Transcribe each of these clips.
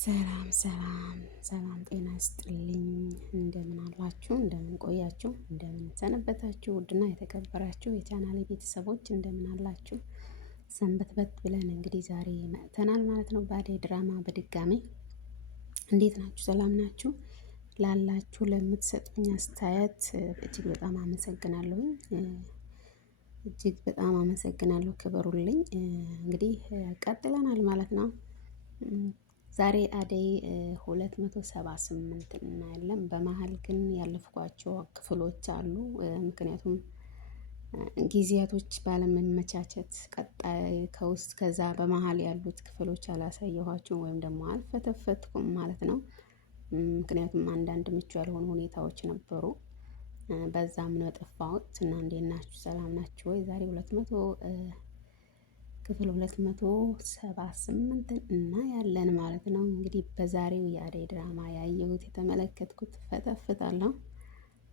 ሰላም ሰላም ሰላም ጤና ይስጥልኝ። እንደምን አላችሁ? እንደምን ቆያችሁ? እንደምን ሰነበታችሁ? ውድና የተከበራችሁ የቻናሌ ቤተሰቦች እንደምን አላችሁ? ሰንበትበት ብለን እንግዲህ ዛሬ መጥተናል ማለት ነው በአደይ ድራማ በድጋሚ። እንዴት ናችሁ? ሰላም ናችሁ? ላላችሁ ለምትሰጡኝ አስተያየት እጅግ በጣም አመሰግናለሁ። እጅግ በጣም አመሰግናለሁ። ክበሩልኝ። እንግዲህ ቀጥለናል ማለት ነው። ዛሬ አደይ 278 እናያለን። በመሀል ግን ያለፍኳቸው ክፍሎች አሉ። ምክንያቱም ጊዜያቶች ባለመመቻቸት ቀጣይ ከውስጥ ከዛ በመሀል ያሉት ክፍሎች አላሳየኋችሁም ወይም ደግሞ አልፈተፈትኩም ማለት ነው። ምክንያቱም አንዳንድ ምቹ ያልሆኑ ሁኔታዎች ነበሩ። በዛም ነው የጠፋሁት እና እንዴት ናችሁ? ሰላም ናችሁ ወይ? ዛሬ ክፍል 278 እናያለን ማለት ነው። እንግዲህ በዛሬው የአደይ ድራማ ያየሁት የተመለከትኩት ፈተፍታለሁ።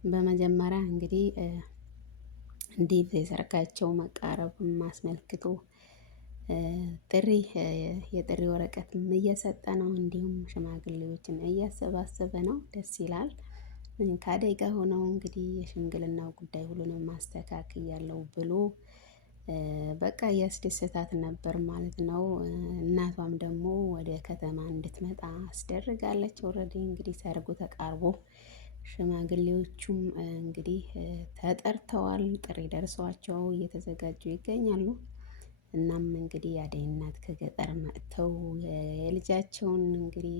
በመጀመሪያ እንግዲህ ዴቭ የሰርጋቸው መቃረቡን አስመልክቶ የጥሪ ወረቀትም እየሰጠ ነው። እንዲሁም ሽማግሌዎችን እያሰባሰበ ነው። ደስ ይላል። ከአደይ ጋር ሆነው እንግዲህ የሽምግልናው ጉዳይ ሁሉንም ማስተካከያለሁ ብሎ በቃ እያስደሰታት ነበር ማለት ነው። እናቷም ደግሞ ወደ ከተማ እንድትመጣ አስደርጋለች። ኦልሬዲ እንግዲህ ሰርጉ ተቃርቦ ሽማግሌዎቹም እንግዲህ ተጠርተዋል። ጥሪ ደርሷቸው እየተዘጋጁ ይገኛሉ። እናም እንግዲህ የአደይ እናት ከገጠር መጥተው የልጃቸውን እንግዲህ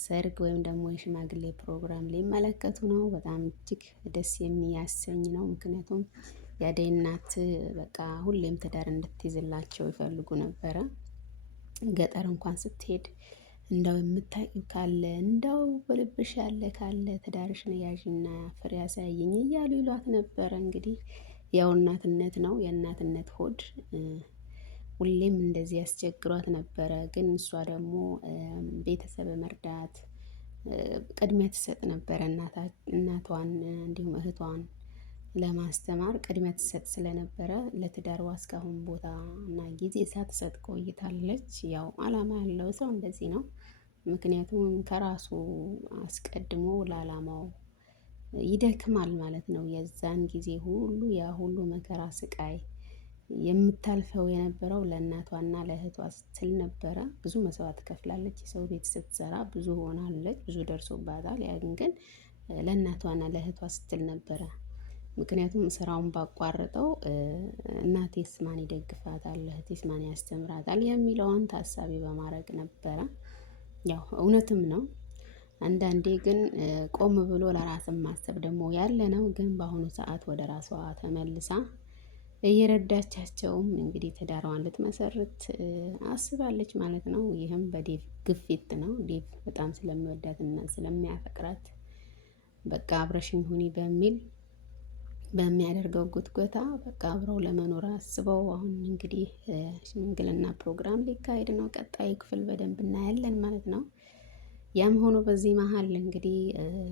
ሰርግ ወይም ደግሞ የሽማግሌ ፕሮግራም ሊመለከቱ ነው። በጣም እጅግ ደስ የሚያሰኝ ነው። ምክንያቱም የአደይ እናት በቃ ሁሌም ትዳር እንድትይዝላቸው ይፈልጉ ነበረ። ገጠር እንኳን ስትሄድ እንደው የምታውቂው ካለ እንደው በልብሽ ያለ ካለ ትዳርሽን ያዥና ፍሬ ያሳየኝ እያሉ ይሏት ነበረ። እንግዲህ ያው እናትነት ነው፣ የእናትነት ሆድ ሁሌም እንደዚህ ያስቸግሯት ነበረ። ግን እሷ ደግሞ ቤተሰብ መርዳት ቅድሚያ ትሰጥ ነበረ። እናቷን እንዲሁም እህቷን ለማስተማር ቅድሚያ ትሰጥ ስለነበረ ለትዳሯ እስካሁን ቦታ እና ጊዜ ሳትሰጥ ቆይታለች። ያው አላማ ያለው ሰው እንደዚህ ነው። ምክንያቱም ከራሱ አስቀድሞ ለአላማው ይደክማል ማለት ነው። የዛን ጊዜ ሁሉ ያ ሁሉ መከራ ስቃይ የምታልፈው የነበረው ለእናቷና ለእህቷ ስትል ነበረ። ብዙ መስዋዕት ከፍላለች። የሰው ቤት ስትሰራ ብዙ ሆናለች፣ ብዙ ደርሶባታል። ያን ግን ለእናቷና ለእህቷ ስትል ነበረ። ምክንያቱም ስራውን ባቋርጠው እናቴስ ማን ይደግፋታል፣ እህቴስ ማን ያስተምራታል የሚለውን ታሳቢ በማድረግ ነበረ። ያው እውነትም ነው። አንዳንዴ ግን ቆም ብሎ ለራስን ማሰብ ደግሞ ያለ ነው። ግን በአሁኑ ሰዓት ወደ ራሷ ተመልሳ እየረዳቻቸውም እንግዲህ ትዳሯን ልትመሰርት አስባለች ማለት ነው። ይህም በዴቭ ግፊት ነው። ዴቭ በጣም ስለሚወዳትና ስለሚያፈቅራት በቃ አብረሽኝ ሁኒ በሚል በሚያደርገው ጉትጎታ በቃ አብረው ለመኖር አስበው አሁን እንግዲህ ሽምግልና ፕሮግራም ሊካሄድ ነው። ቀጣዩ ክፍል በደንብ እናያለን ማለት ነው። ያም ሆኖ በዚህ መሀል እንግዲህ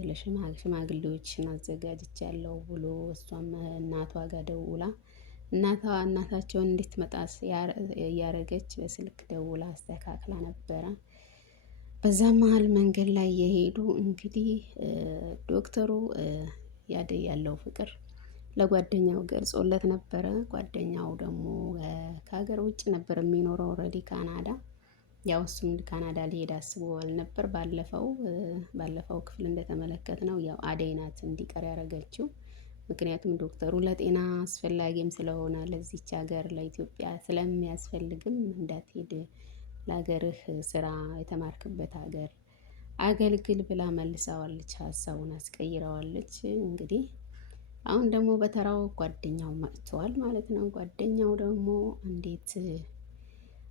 ለሽማግሌዎችን አዘጋጅቻለሁ ብሎ እሷም እናቷ ጋር ደውላ እናታቸውን እንድትመጣ እያረገች በስልክ ደውላ አስተካክላ ነበረ። በዛ መሀል መንገድ ላይ የሄዱ እንግዲህ ዶክተሩ ያደይ ያለው ፍቅር ለጓደኛው ገልጾለት ነበረ። ጓደኛው ደግሞ ከሀገር ውጭ ነበር የሚኖረው ኦልሬዲ ካናዳ። ያው እሱም ካናዳ ሊሄድ አስቦ አልነበር። ባለፈው ክፍል እንደተመለከትነው ያው አደይ ናት እንዲቀር ያደረገችው። ምክንያቱም ዶክተሩ ለጤና አስፈላጊም ስለሆነ ለዚች ሀገር ለኢትዮጵያ ስለሚያስፈልግም እንዳትሄድ ለሀገርህ ስራ የተማርክበት ሀገር አገልግል ብላ መልሳዋለች። ሀሳቡን አስቀይረዋለች። እንግዲህ አሁን ደግሞ በተራው ጓደኛው መጥቷል ማለት ነው። ጓደኛው ደግሞ እንዴት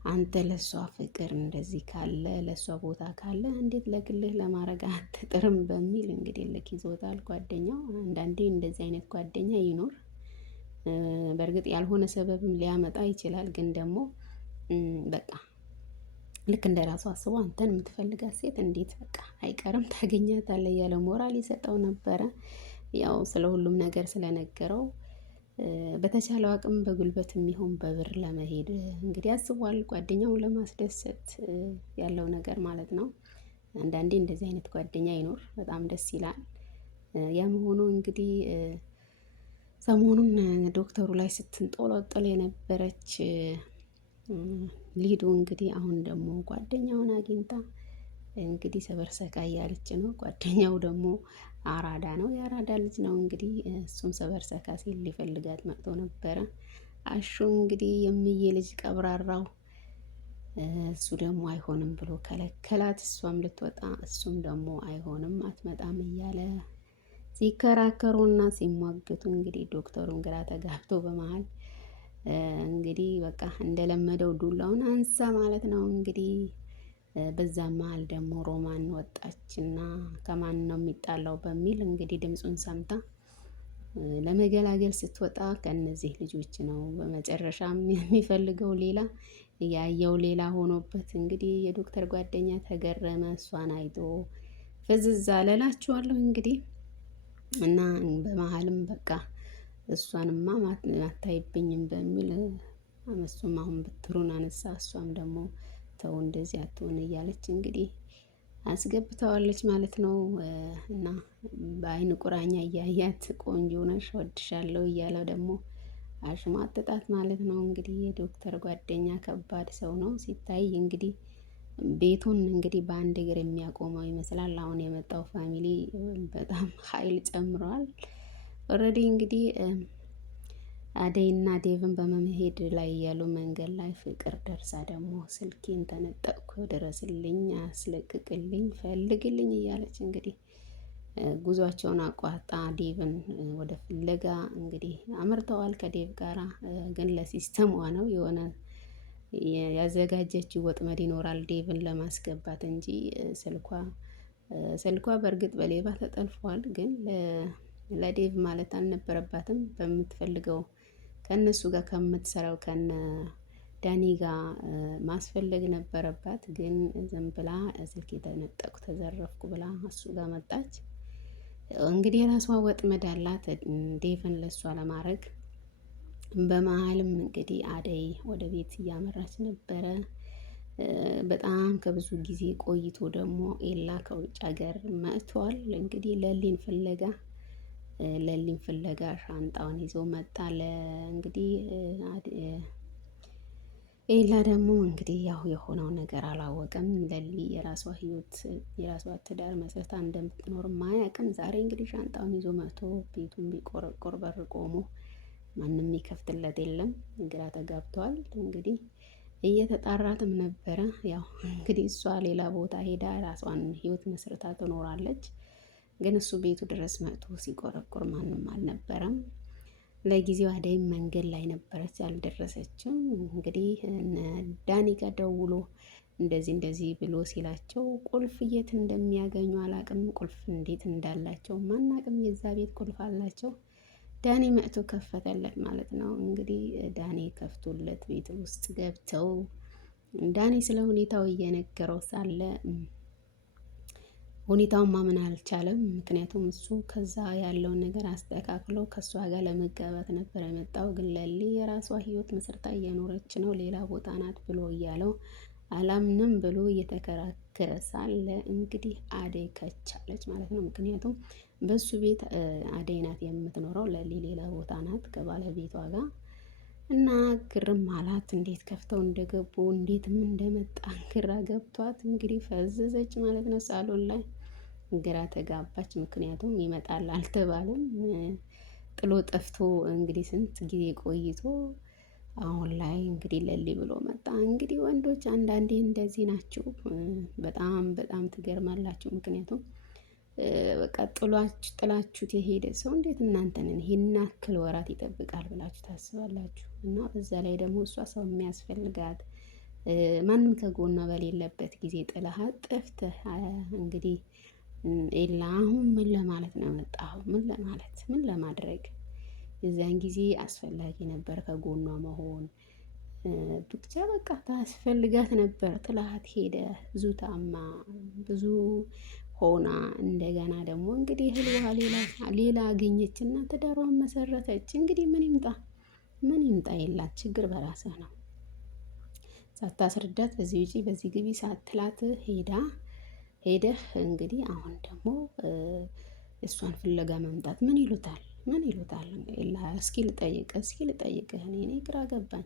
አንተ ለሷ ፍቅር እንደዚህ ካለ ለሷ ቦታ ካለ እንዴት ለግልህ ለማድረግ አትጥርም በሚል እንግዲህ ልክ ይዞታል ጓደኛው። አንዳንዴ እንደዚህ አይነት ጓደኛ ይኖር። በእርግጥ ያልሆነ ሰበብም ሊያመጣ ይችላል። ግን ደግሞ በቃ ልክ እንደራሱ አስቦ አንተን የምትፈልጋት ሴት እንዴት በቃ አይቀርም ታገኛታለህ እያለ ሞራል ይሰጠው ነበረ። ያው ስለ ሁሉም ነገር ስለነገረው በተቻለው አቅም በጉልበት የሚሆን በብር ለመሄድ እንግዲህ አስቧል። ጓደኛውን ለማስደሰት ያለው ነገር ማለት ነው። አንዳንዴ እንደዚህ አይነት ጓደኛ ይኖር በጣም ደስ ይላል። ያም ሆኖ እንግዲህ ሰሞኑን ዶክተሩ ላይ ስትንጦለጦል የነበረች ሊዱ እንግዲህ አሁን ደግሞ ጓደኛውን አግኝታ እንግዲህ ሰበርሰካ እያለች ነው። ጓደኛው ደግሞ አራዳ ነው፣ የአራዳ ልጅ ነው። እንግዲህ እሱም ሰበርሰካ ሲል ሊፈልጋት መጥቶ ነበረ። አሹ እንግዲህ የምዬ ልጅ ቀብራራው እሱ ደግሞ አይሆንም ብሎ ከለከላት። እሷም ልትወጣ እሱም ደግሞ አይሆንም አትመጣም እያለ ሲከራከሩና ሲሟገቱ እንግዲህ ዶክተሩን ግራ ተጋብቶ በመሀል እንግዲህ በቃ እንደለመደው ዱላውን አንሳ ማለት ነው። እንግዲህ በዛ መሀል ደግሞ ሮማን ወጣችና ከማን ነው የሚጣላው በሚል እንግዲህ ድምፁን ሰምታ ለመገላገል ስትወጣ ከእነዚህ ልጆች ነው። በመጨረሻም የሚፈልገው ሌላ ያየው ሌላ ሆኖበት እንግዲህ የዶክተር ጓደኛ ተገረመ። እሷን አይቶ ፍዝዝ አለላችኋለሁ እንግዲህ እና በመሀልም በቃ እሷንማ አታይብኝም በሚል እሱም አሁን ብትሩን አነሳ። እሷም ደግሞ ተው እንደዚህ አትሆን እያለች እንግዲህ አስገብተዋለች ማለት ነው። እና በአይን ቁራኛ እያያት ቆንጆ ነሽ ወድሻለሁ እያለው ደግሞ አሽሟጥጣት ማለት ነው። እንግዲህ የዶክተር ጓደኛ ከባድ ሰው ነው ሲታይ። እንግዲህ ቤቱን እንግዲህ በአንድ እግር የሚያቆመው ይመስላል። አሁን የመጣው ፋሚሊ በጣም ኃይል ጨምረዋል። ኦልሬዲ እንግዲህ አደይና ዴቭን በመሄድ ላይ ያሉ መንገድ ላይ ፍቅር ደርሳ ደግሞ ስልኬን ተነጠቅኩ፣ ድረስልኝ፣ አስለቅቅልኝ፣ ፈልግልኝ እያለች እንግዲህ ጉዟቸውን አቋርጣ ዴቭን ወደ ፍለጋ እንግዲህ አምርተዋል ከዴቭ ጋራ። ግን ለሲስተሟ ነው የሆነ ያዘጋጀችው ወጥመድ ይኖራል ዴቭን ለማስገባት እንጂ ስልኳ በእርግጥ በሌባ ተጠልፏል። ግን ለዴቭ ማለት አልነበረባትም። በምትፈልገው ከእነሱ ጋር ከምትሰራው ከነ ዳኒ ጋር ማስፈለግ ነበረባት። ግን ዝም ብላ ስልክ የተነጠቁ ተዘረፍኩ ብላ እሱ ጋር መጣች። እንግዲህ የራሷ ወጥመድ አላት ዴቭን ለእሷ ለማድረግ። በመሀልም እንግዲህ አደይ ወደ ቤት እያመራች ነበረ። በጣም ከብዙ ጊዜ ቆይቶ ደግሞ ኤላ ከውጭ ሀገር መጥቷል። እንግዲህ ለሊን ፍለጋ ሻንጣውን ይዞ መጣ። እንግዲህ ኤላ ደግሞ እንግዲህ ያው የሆነው ነገር አላወቀም። ለሊ የራሷ ህይወት የራሷ ትዳር መስርታ እንደምትኖር ማያውቅም። ዛሬ እንግዲህ ሻንጣውን ይዞ መጥቶ ቤቱን ቢቆረቆር በር ቆሞ ማንም የሚከፍትለት የለም። ግራ ተጋብተዋል። እንግዲህ እየተጣራትም ነበረ። ያው እንግዲህ እሷ ሌላ ቦታ ሄዳ ራሷን ህይወት መስርታ ትኖራለች። ግን እሱ ቤቱ ድረስ መጥቶ ሲቆረቆር ማንም አልነበረም። ለጊዜው አደይም መንገድ ላይ ነበረች አልደረሰችም። እንግዲህ ዳኒ ጋር ደውሎ እንደዚህ ብሎ ሲላቸው ቁልፍ የት እንደሚያገኙ አላቅም። ቁልፍ እንዴት እንዳላቸው ማናቅም። የዛ ቤት ቁልፍ አላቸው። ዳኒ መጥቶ ከፈተለት ማለት ነው። እንግዲህ ዳኒ ከፍቶለት ቤት ውስጥ ገብተው ዳኒ ስለ ሁኔታው እየነገረው ሳለ ሁኔታውን ማመን አልቻለም። ምክንያቱም እሱ ከዛ ያለውን ነገር አስተካክሎ ከእሷ ጋር ለመጋባት ነበር የመጣው። ግን ለሊ የራሷ ህይወት መስርታ እየኖረች ነው፣ ሌላ ቦታ ናት ብሎ እያለው አላምንም ብሎ እየተከራከረ ሳለ እንግዲህ አደይ ከቻለች ማለት ነው። ምክንያቱም በሱ ቤት አደይ ናት የምትኖረው፣ ለሊ ሌላ ቦታ ናት ከባለቤቷ ጋር እና ግርም አላት። እንዴት ከፍተው እንደገቡ እንዴትም እንደመጣ ግራ ገብቷት እንግዲህ ፈዘዘች ማለት ነው። ሳሎን ላይ ግራ ተጋባች። ምክንያቱም ይመጣል አልተባለም። ጥሎ ጠፍቶ እንግዲህ ስንት ጊዜ ቆይቶ አሁን ላይ እንግዲህ ለሊ ብሎ መጣ። እንግዲህ ወንዶች አንዳንዴ እንደዚህ ናቸው። በጣም በጣም ትገርማላችሁ። ምክንያቱም በቃ ጥላችሁት የሄደ ሰው እንዴት እናንተን ይሄን ያክል ወራት ይጠብቃል ብላችሁ ታስባላችሁ? እና በዛ ላይ ደግሞ እሷ ሰው የሚያስፈልጋት ማንም ከጎኗ በሌለበት ጊዜ ጥላሃት ጠፍተህ እንግዲህ ኤላ አሁን ምን ለማለት ነው የመጣኸው? ምን ለማድረግ? የዚያን ጊዜ አስፈላጊ ነበር ከጎኗ መሆን። ብቻ በቃ ታስፈልጋት ነበር። ጥላት ሄደ። ብዙ ታማ ብዙ ሆና እንደገና ደግሞ እንግዲህ እህል ውሃ ሌላ አገኘችና ትዳሯን መሰረተች። እንግዲህ ምን ይምጣ የላት ችግር በራስህ ነው። ሳታስረዳት በዚህ ውጪ በዚህ ግቢ ሳትላት ሄደህ እንግዲህ አሁን ደግሞ እሷን ፍለጋ መምጣት ምን ይሉታል? ምን ይሉታል? እስኪ ልጠይቅህ እኔ ግራ ገባኝ።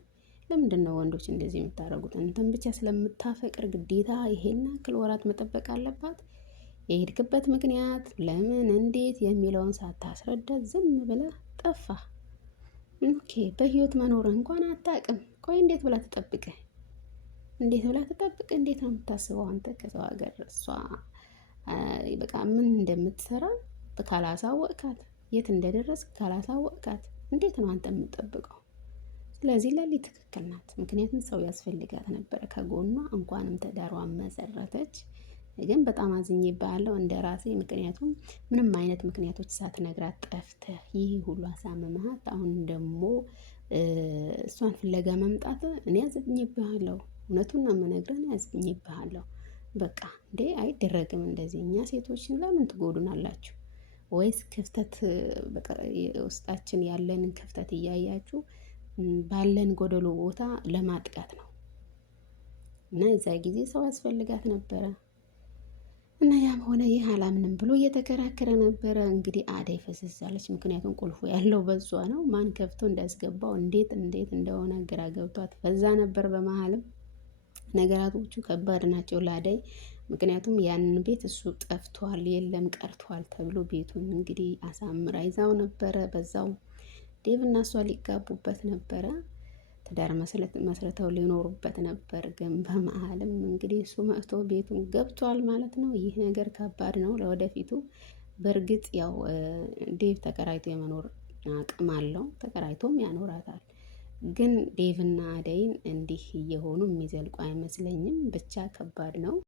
ለምንድን ነው ወንዶች እንደዚህ የምታደርጉት? አንተን ብቻ ስለምታፈቅር ግዴታ ይሄን ያክል ወራት መጠበቅ አለባት? የሄድክበት ምክንያት ለምን እንዴት የሚለውን ሳታስረዳት ዝም ብለህ ጠፋህ። ኦኬ በህይወት መኖርህ እንኳን አታውቅም። ቆይ እንዴት ብላ ትጠብቅህ? እንዴት ነው የምታስበው አንተ ከሰው ሀገር እሷ በቃ ምን እንደምትሰራ ካላሳወቅካት፣ የት እንደደረስክ ካላሳወቅካት እንዴት ነው አንተ የምትጠብቀው? ስለዚህ ለሊ ትክክል ናት። ምክንያቱም ሰው ያስፈልጋት ነበረ ከጎኗ። እንኳንም ትዳሯን መሰረተች። ግን በጣም አዝኜብሃለሁ እንደ ራሴ። ምክንያቱም ምንም አይነት ምክንያቶች ሳትነግራት ጠፍተህ ይህ ሁሉ አሳምመሃት፣ አሁን ደግሞ እሷን ፍለጋ መምጣት እኔ አዝኜብሃለሁ። እውነቱን ነው የምነግርህ፣ እኔ አዝኜብሃለሁ። በቃ እንዴ አይደረግም እንደዚህ። እኛ ሴቶችን ለምን ትጎዱናላችሁ? ወይስ ክፍተት በቃ ውስጣችን ያለንን ክፍተት እያያችሁ ባለን ጎደሎ ቦታ ለማጥቃት ነው? እና የዛ ጊዜ ሰው ያስፈልጋት ነበረ። እና ያም ሆነ ይህ አላምንም ብሎ እየተከራከረ ነበረ። እንግዲህ አደይ ፈስሳለች። ምክንያቱም ቁልፉ ያለው በሷ ነው። ማን ከፍቶ እንዳስገባው እንዴት እንደሆነ ግራ ገብቷት ፈዛ ነበር። በመሀልም ነገራቶቹ ከባድ ናቸው ለአደይ። ምክንያቱም ያንን ቤት እሱ ጠፍቷል፣ የለም ቀርቷል ተብሎ ቤቱን እንግዲህ አሳምራ ይዛው ነበረ። በዛው ዴቭ እና እሷ ሊጋቡበት ነበረ። ትዳር መስርተው ሊኖሩበት ነበር። ግን በመሀልም እንግዲህ እሱ መጥቶ ቤቱን ገብቷል ማለት ነው። ይህ ነገር ከባድ ነው ለወደፊቱ። በእርግጥ ያው ዴቭ ተከራይቶ የመኖር አቅም አለው፣ ተከራይቶም ያኖራታል። ግን ዴቭና አደይን እንዲህ እየሆኑ የሚዘልቁ አይመስለኝም። ብቻ ከባድ ነው።